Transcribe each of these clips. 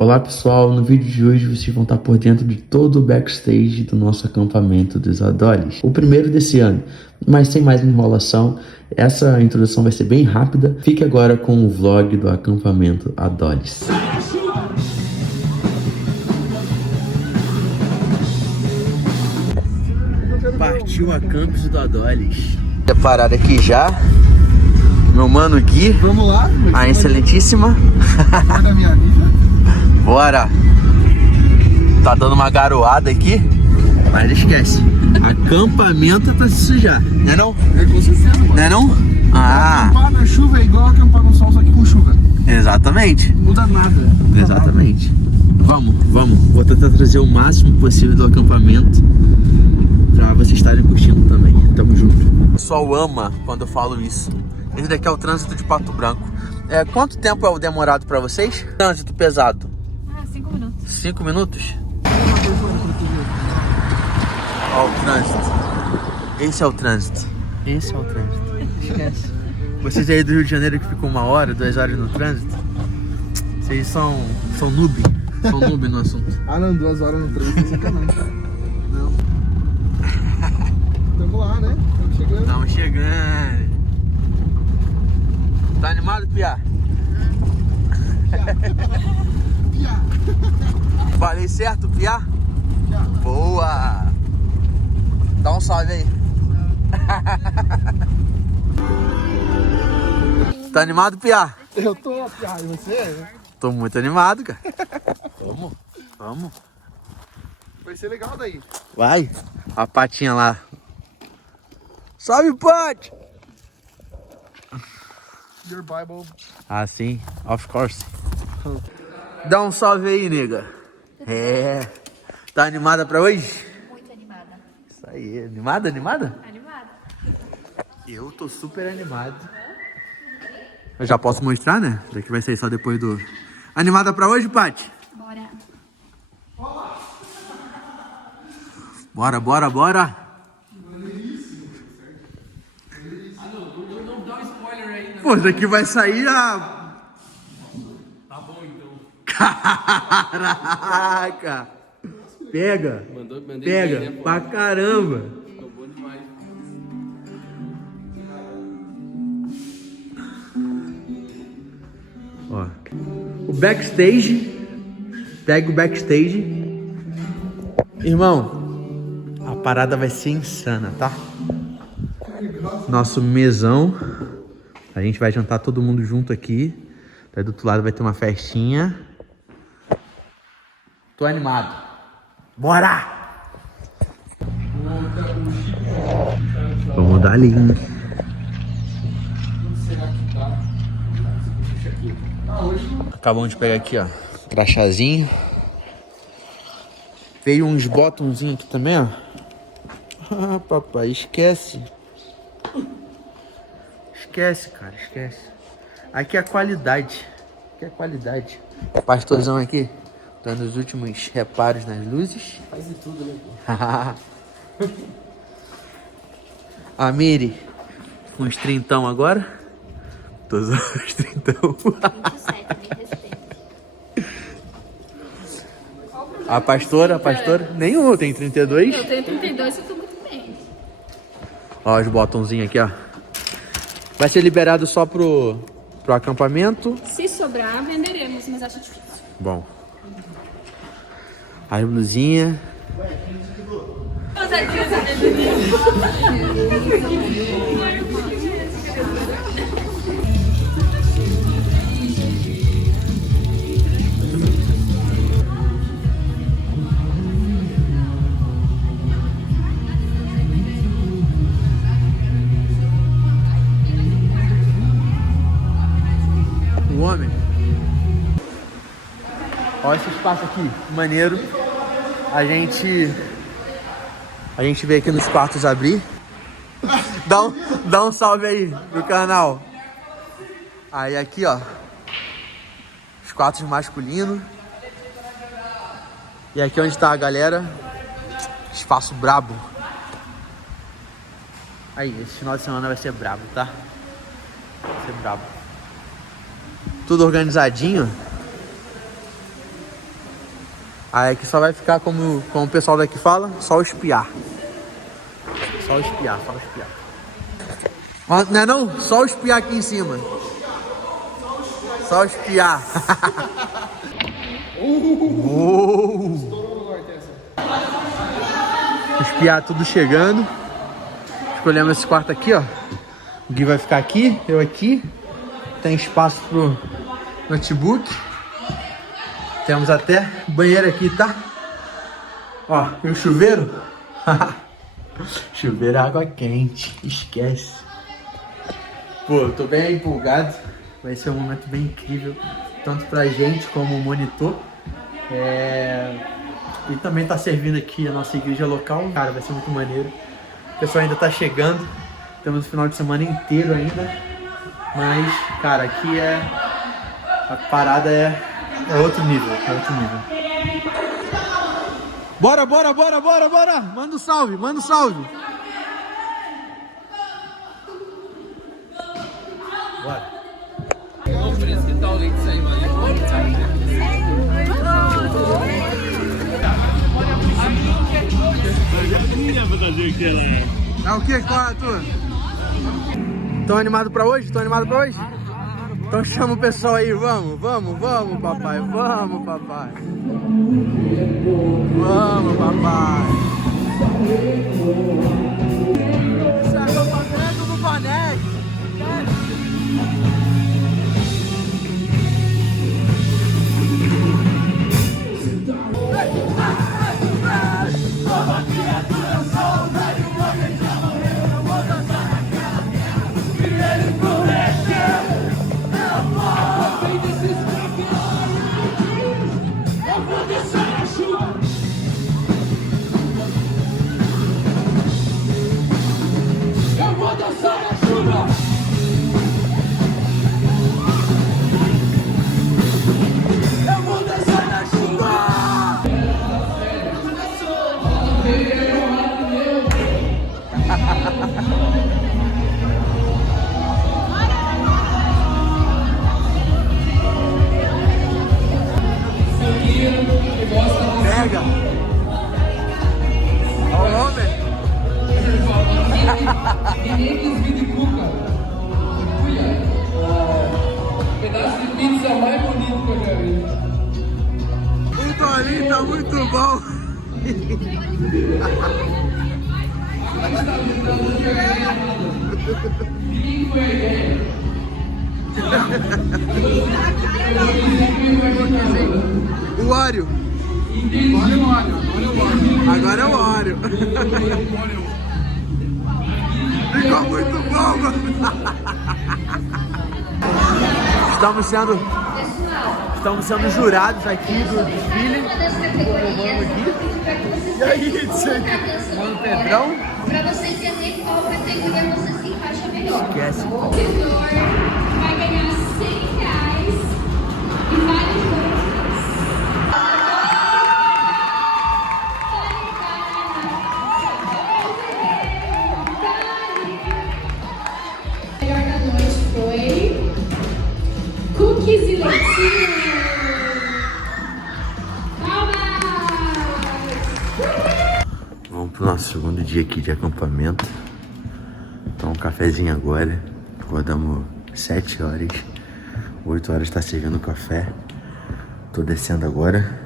Olá pessoal, no vídeo de hoje vocês vão estar por dentro de todo o backstage do nosso acampamento dos Adoles, o primeiro desse ano. Mas sem mais enrolação, essa introdução vai ser bem rápida. Fique agora com o vlog do acampamento Adoles. Partiu a campus do Adoles. Preparado aqui já. Meu mano Gui. Vamos lá, a excelentíssima. Da minha vida. Bora! Tá dando uma garoada aqui, mas esquece. Acampamento é pra se sujar, né não? É com certeza, mano. Né não? Ah! Acampar na chuva é igual acampar no sol, só que com chuva. Exatamente. Não muda nada. Exatamente. Vamos. Vou tentar trazer o máximo possível do acampamento pra vocês estarem curtindo também. Tamo junto. O pessoal ama quando eu falo isso. Esse daqui é o trânsito de Pato Branco. Quanto tempo é o demorado pra vocês? Trânsito pesado. 5 minutos. 5 minutos? Ó o trânsito. Esse é o trânsito. Esquece. Vocês aí do Rio de Janeiro que ficam 1 hora, 2 horas no trânsito, vocês são noob. São noob no assunto. Ah não, 2 horas no trânsito é sacanagem, cara. Não. Tamo lá, né? Estamos chegando. Tá animado, Piá? Piá. Falei certo, Piá? Boa! Dá um salve aí. Tá animado, Piá? Eu tô, Piá, e você? Tô muito animado, cara. Vamos. Vai ser legal daí. Vai. A patinha lá. Sobe, Pat! Your Bible. Ah, sim. Of course. Dá um salve aí, nega. Tá animada pra hoje? Muito animada. Isso aí. Animada? Animada. Eu tô super animado. Eu já posso mostrar, né? Daqui vai sair só depois do... Animada pra hoje, Paty? Bora. Bora. Não dá um spoiler ainda. Pô, isso aqui vai sair a... Tá bom então. Caraca! Pega! Mandei Pega! bem, né, pô? Pra caramba! Tô bom demais. Ó, o backstage. Pega o backstage. Irmão, a parada vai ser insana, tá? Nosso mesão. A gente vai jantar todo mundo junto aqui. Daí do outro lado vai ter uma festinha. Tô animado. Bora! Vamos dar ali. Acabamos de pegar aqui, ó, crachazinho. Veio uns botãozinhos aqui também, ó. Ah, papai, esquece. Esquece, cara, esquece. Aqui é a qualidade. Pastorzão aqui, dando os últimos reparos nas luzes. Faz de tudo, né, pô? A Miri, com os trintão agora. Todos os trintão. 27, me respeita. A pastora, nenhum, tem 32. Eu tenho 32 e tô muito bem. Ó, os botãozinhos aqui, ó. Vai ser liberado só pro acampamento. Se sobrar, venderemos, mas acho difícil. Bom. As blusinhas. O homem. Ó esse espaço aqui, maneiro. A gente veio aqui nos quartos abrir. Dá um salve aí pro canal. Aí aqui, ó, os quartos masculinos. E aqui onde tá a galera, espaço brabo. Aí, esse final de semana vai ser brabo, tá? Vai ser brabo. Tudo organizadinho. Aí aqui só vai ficar, como o pessoal daqui fala, só espiar. Só espiar, só espiar. Ó, não é não? Só espiar aqui em cima. Só espiar. Espiar tudo chegando. Escolhemos esse quarto aqui, ó. O Gui vai ficar aqui, eu aqui. Tem espaço pro notebook. Temos até banheiro aqui, tá? Ó, e o chuveiro? Chuveiro é água quente, esquece. Pô, eu tô bem empolgado. Vai ser um momento bem incrível, tanto pra gente como o monitor. E também tá servindo aqui a nossa igreja local. Cara, vai ser muito maneiro. O pessoal ainda tá chegando. Temos o final de semana inteiro ainda. Mas, cara, aqui a parada é outro nível, é outro nível. Bora, bora, bora, bora, bora! Manda um salve, manda um salve! Bora! Por isso que tá o leite saindo ali. É o que? Qual é a tua? Tão animado pra hoje? Tão animado pra hoje? Então chama o pessoal aí, vamos, vamos, vamos, papai, vamos, papai. Vamos, papai. Isso é acampamento do Vanete. Pega! Olha o nome! Vinícius Vinicuca. Pedaço de pizza mais bonito que eu já vi. O Torinho tá muito bom! O Oreo. Agora é o Oreo. Ficou muito bom, mano. Estamos sendo jurados aqui do desfile. E aí, Mano Pedrão? Pra você entender qual categoria você se encaixa melhor. Esquece. O vencedor vai ganhar R$100 e vários bônus. O melhor da noite foi cookies e leitinho. Vamos pro nosso segundo dia aqui de acampamento. Então um cafezinho agora. Acordamos 7 horas. 8 horas tá servindo o café. Tô descendo agora.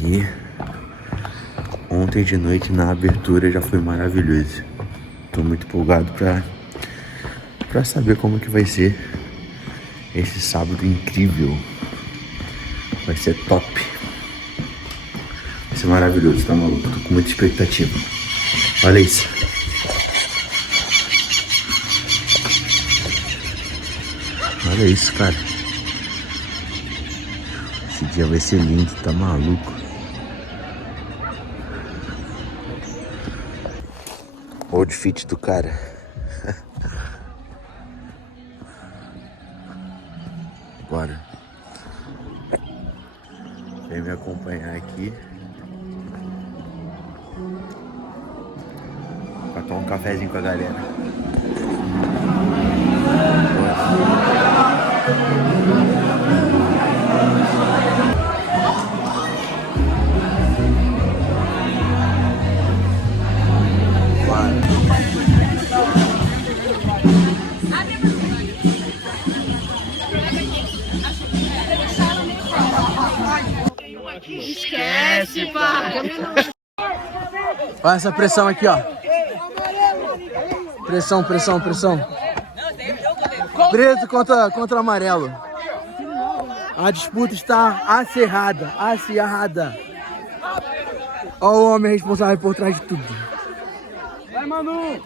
E ontem de noite na abertura já foi maravilhoso. Tô muito empolgado pra saber como que vai ser esse sábado incrível. Vai ser top. Vai ser maravilhoso, tá maluco? Tô com muita expectativa. Olha isso. Olha isso, cara. Esse dia vai ser lindo, tá maluco? O outfit do cara. Bora. Vem me acompanhar aqui. Pra tomar um cafezinho com a galera. Bora. Esquece, pai. Olha essa pressão aqui, ó. Pressão. Preto contra amarelo. A disputa está acirrada. Olha o homem responsável por trás de tudo. Vai, Manu!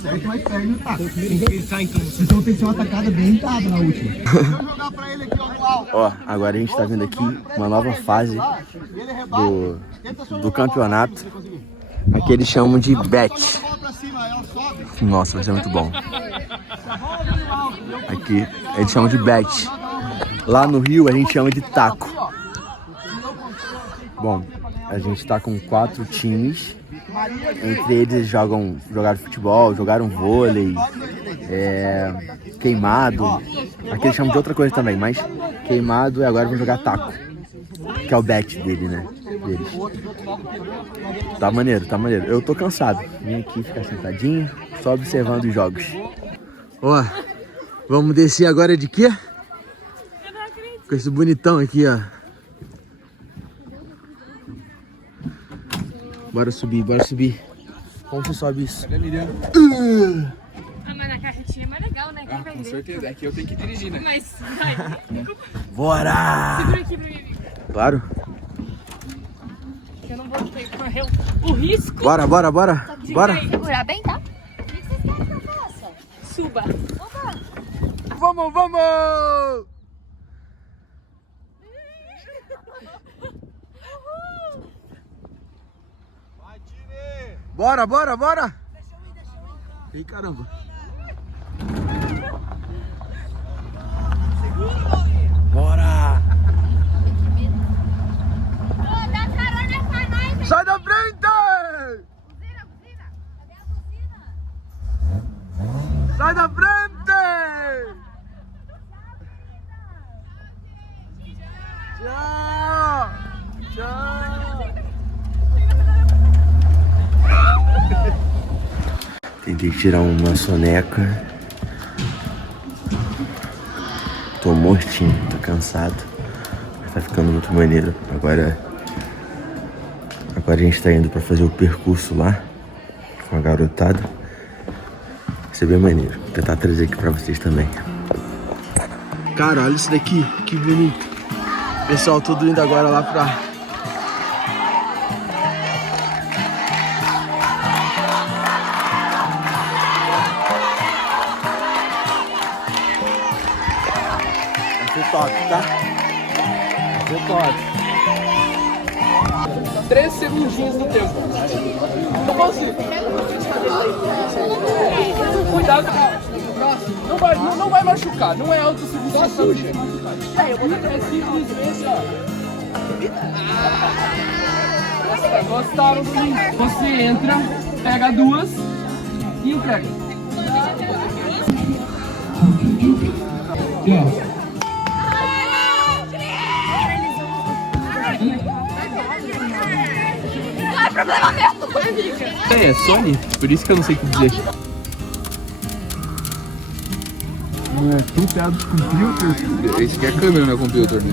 Certo, mas perde no taco. Então tem que ser uma atacada bem dada na última. Vamos jogar pra ele aqui, ó, no alto. Ó, agora a gente tá vendo aqui uma nova fase do campeonato. Aqui eles chamam de bet. Nossa, vai ser muito bom. Aqui eles chamam de bet. Lá no Rio a gente chama de taco. Bom, a gente tá com 4 times. Entre eles jogaram futebol, jogaram vôlei, queimado. Aqui eles chamam de outra coisa também, mas queimado e agora vão jogar taco. Que é o bet dele, né? Deles. Tá maneiro. Eu tô cansado. Vim aqui ficar sentadinho, só observando os jogos. Ó, vamos descer agora de quê? Com esse bonitão aqui, ó. Bora subir. Como você sobe isso? Cadê a Miriam? Ah, mas na carretinha é mais legal, né? Quem vai Com ver? certeza, é que eu tenho que dirigir, né? Mas vai. Bora! Segura aqui pra mim. Claro. Eu não vou correr o risco. Bora. Bora. Segurar bem, tá? O que vocês querem que eu faça? Suba. Vamos! Bora! Ei, caramba. Bora! Dá carona pra nós. Sai da frente! Buzina. Cadê a buzina? Sai da frente! Tchau! Tentei tirar uma soneca. Tô mortinho, tô cansado. Mas tá ficando muito maneiro. Agora a gente tá indo pra fazer o percurso lá com a garotada. Vai ser bem maneiro. Vou tentar trazer aqui pra vocês também. Cara, olha isso daqui, que bonito. Pessoal, tudo indo agora lá pra... top, tá? Vou top. 3 segundinhos no tempo. Não consigo. Cuidado. Não vai machucar. Não é autossuficiente pra você machucar. Eu vou tentar simples, ó. Nossa, gostaram do link. Você entra, pega 2 e entrega. Aqui, ó. Problema meu. É Sony, por isso que eu não sei o que dizer. Não é tudo piada de computer? Esse aqui é a câmera, não é computer, né?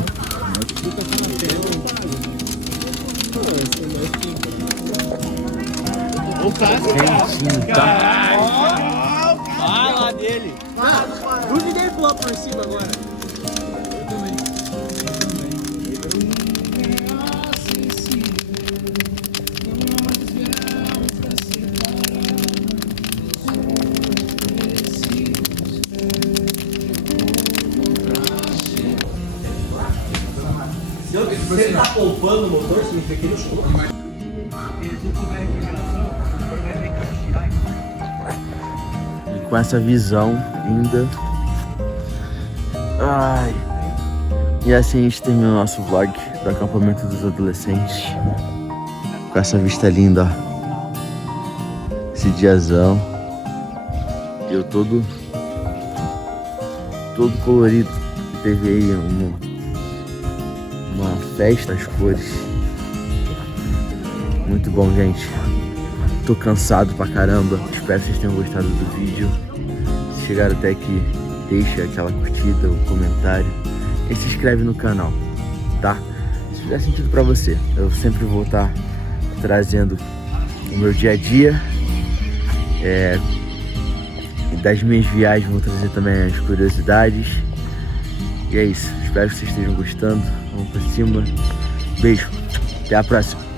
Fala dele! Duvidei pular por cima agora. Se ele tá poupando o motor, significa que ele chegou. E com essa visão linda. Ai. E assim a gente termina o nosso vlog do acampamento dos adolescentes. Com essa vista linda, ó. Esse diazão. E eu todo colorido. Teve aí uma festa às cores. Muito bom, gente. Tô cansado pra caramba. Espero que vocês tenham gostado do vídeo. Se chegaram até aqui, deixa aquela curtida, o comentário e se inscreve no canal, tá? Se fizer sentido pra você. Eu sempre vou estar trazendo o meu dia a dia. Das minhas viagens vou trazer também as curiosidades. E é isso. Espero que vocês estejam gostando. Vamos pra cima. Beijo. Até a próxima.